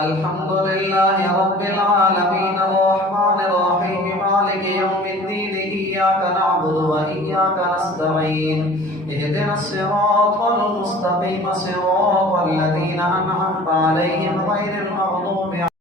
अल्हम्दुलिल्लाहि रब्बिल आलमीन अर्रहमानिर रहीम मालिकि यौमिद्दीन इय्याका नअबुदु व इय्याका नस्तईन इहदिनस सिरातल मुस्तकीम सिरातल लज़ीना अनअमता अलैहिम गैरिल मग़दूबि